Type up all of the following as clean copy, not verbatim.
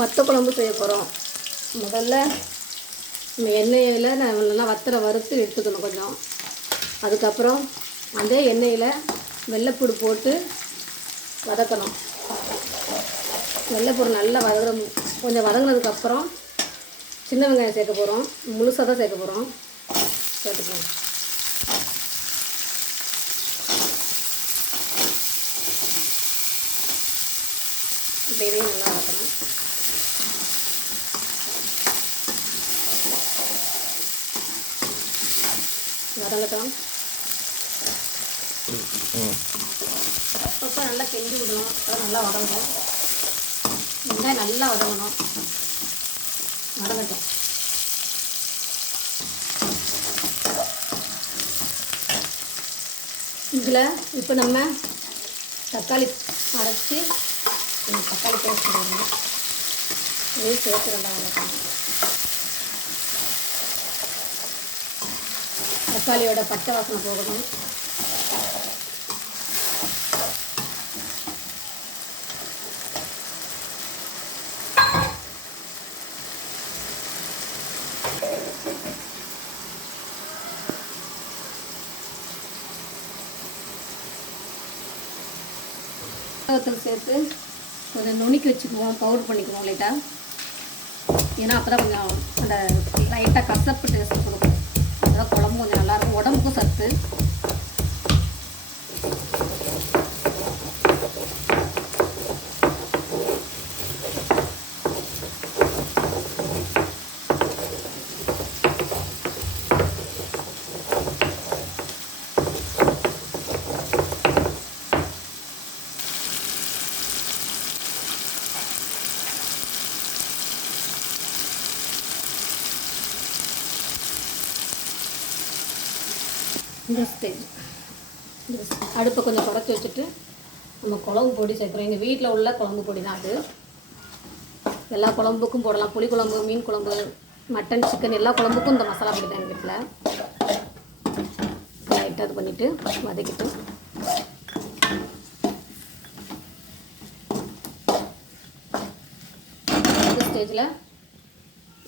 வத்த குழம்பு செய்ய போகிறோம். முதல்ல எண்ணெயில் நல்லா வத்தலை வறுத்து எடுத்துக்கணும் கொஞ்சம். அதுக்கப்புறம் அதே எண்ணெயில் வெள்ளைப்பூடு போட்டு வதக்கணும். வெள்ளைப்பூடு நல்லா கொஞ்சம் வதங்கினதுக்கப்புறம் சின்ன வெங்காயம் சேர்க்க போகிறோம். முழுசாக தான் சேர்க்க போகிறோம். சேர்த்துக்கணும். இப்போ இதையும் நல்லா வதக்கணும். வதங்கட்டும். அப்பப்போ நல்லா கிண்டி விடணும். அப்புறம் நல்லா வதங்கணும். வெங்காயம் நல்லா வதங்கணும். வதங்கட்டும். இதில் இப்போ நம்ம தக்காளி அரைச்சி தக்காளி பேஸ்ட் போடணும். இதையும் சேர்த்து நல்லா வதக்கணும். தக்காளியோட பச்சை வாசனை போகணும். சேர்த்து கொஞ்சம் நுணுக்கி வச்சுக்குவோம். பவுடர் பண்ணிக்குவோம் லைட்டாக. ஏன்னா அப்போ தான் கொஞ்சம் அந்த லைட்டாக கசப்பு டேஸ்ட் கொடுக்கும். அதான் குழம்பு கொஞ்சம் நல்லாயிருக்கும். உடம்புக்கும் சத்து. இந்த ஸ்டேஜ் அடுப்பை கொஞ்சம் குறைச்சி வச்சுட்டு நம்ம குழம்பு பொடி சேர்க்குறோம். எங்கள் வீட்டில் உள்ள குழம்பு பொடி தான் அது. எல்லா குழம்புக்கும் போடலாம். புளி குழம்பு, மீன் குழம்பு, மட்டன், சிக்கன் எல்லா குழம்புக்கும் இந்த மசாலா பொடி தான் எங்கள் வீட்டில். லைட்டாக இது பண்ணிவிட்டு வதக்கிட்டு இந்த ஸ்டேஜில்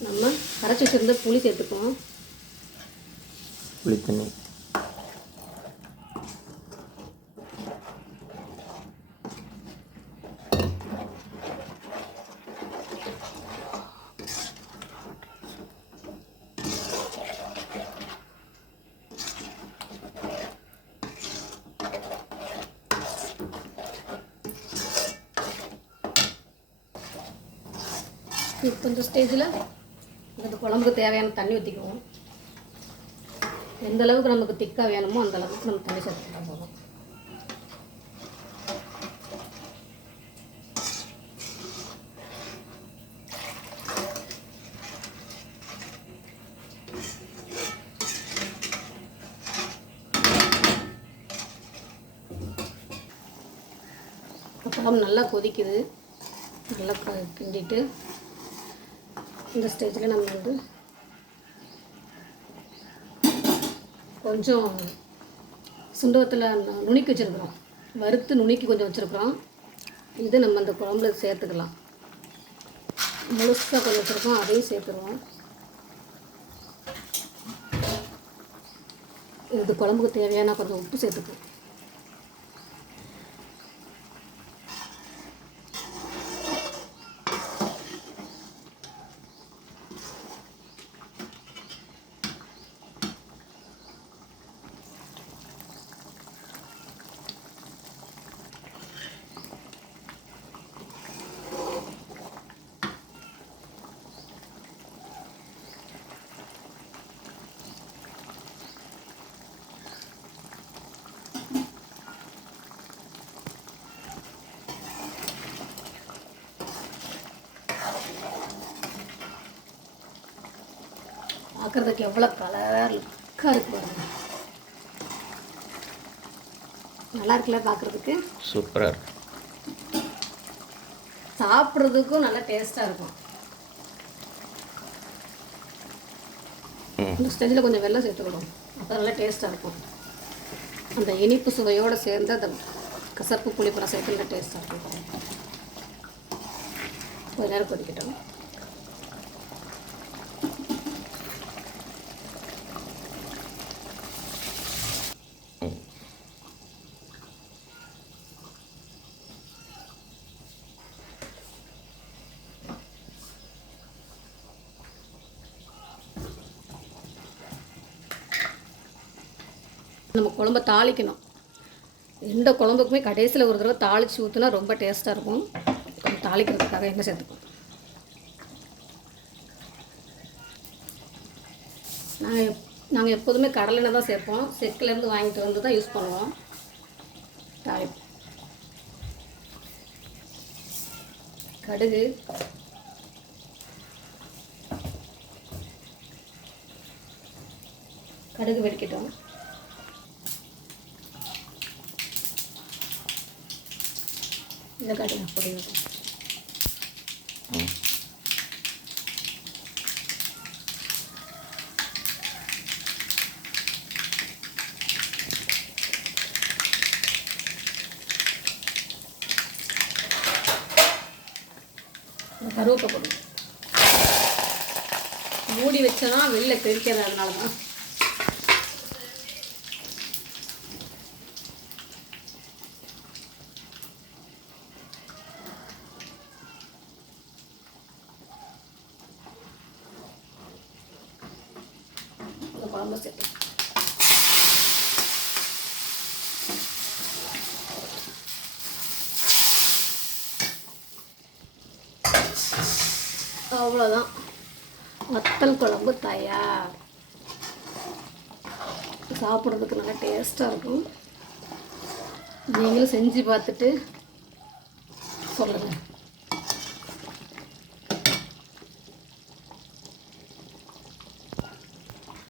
நம்ம கரைச்சி வச்சுருந்த புளி சேர்த்துக்குவோம். புளி தண்ணி இப்போ இந்த ஸ்டேஜில் இந்த குழம்புக்கு தேவையான தண்ணி ஊற்றிக்குவோம். எந்த அளவுக்கு நமக்கு திக்காக வேணுமோ அந்த அளவுக்கு நம்ம தண்ணி சேர்த்துக்கிட்டா போதும். குழம்பு நல்லா கொதிக்குது. நல்லா கிண்டிட்டு இந்த ஸ்டேஜில் நம்ம வந்து கொஞ்சம் சுண்டவத்தில் நுணுக்கி வச்சுருக்குறோம். வறுத்து நுணுக்கி கொஞ்சம் வச்சுருக்குறோம். இது நம்ம அந்த குழம்புல சேர்த்துக்கலாம். முழுசாக கொஞ்சம் வச்சுருக்கோம், அதையும் சேர்த்துருவோம். இது குழம்புக்கு தேவையான கொஞ்சம் உப்பு சேர்த்துக்குவோம். பார்க்குறதுக்கு எவ்வளோ கலர் லுக்காக இருக்கு பாருங்க. நல்லா இருக்குல்ல பார்க்குறதுக்கு? சூப்பராக இருக்கு. சாப்பிட்றதுக்கும் நல்லா டேஸ்ட்டாக இருக்கும். இந்த ஸ்டேஜில் கொஞ்சம் வெல்லம் சேர்த்துக்கணும். அப்போ நல்லா டேஸ்ட்டாக இருக்கும். அந்த இனிப்பு சுவையோடு சேர்ந்து அந்த கசப்பு புளிப்பெல்லாம் சேர்த்து நல்லா டேஸ்ட்டாக இருக்கும். கொஞ்ச நேரம் கொதிக்கட்டும். நம்ம குழம்ப தாளிக்கணும். எந்த குழம்புக்குமே கடைசியில் ஒரு தடவை தாளித்து ஊற்றினா ரொம்ப டேஸ்ட்டாக இருக்கும். கொஞ்சம் தாளிக்கிறதுக்காக எண்ணெய் சேர்த்துப்போம். நாங்கள் எப்போதுமே கடலெண்ணெய் தான் சேர்ப்போம். செக்கிலேருந்து வாங்கிட்டு வந்து தான் யூஸ் பண்ணுவோம். தாளிப்பு கடுகு, கடுகு வெடிக்கட்டும். இந்த கடுகு போடுவோம். கருவேப்பிலை போடுவோம். மூடி வச்சோன்னா வெளில தெரிக்கிறது, அதனால தான். குழம்பு சேர்த்து அவ்வளோதான். வத்தல் குழம்பு தயார். சாப்பிட்றதுக்கு நல்லா டேஸ்ட்டாக இருக்கும். நீங்களும் செஞ்சு பார்த்துட்டு சொல்லுங்கள்.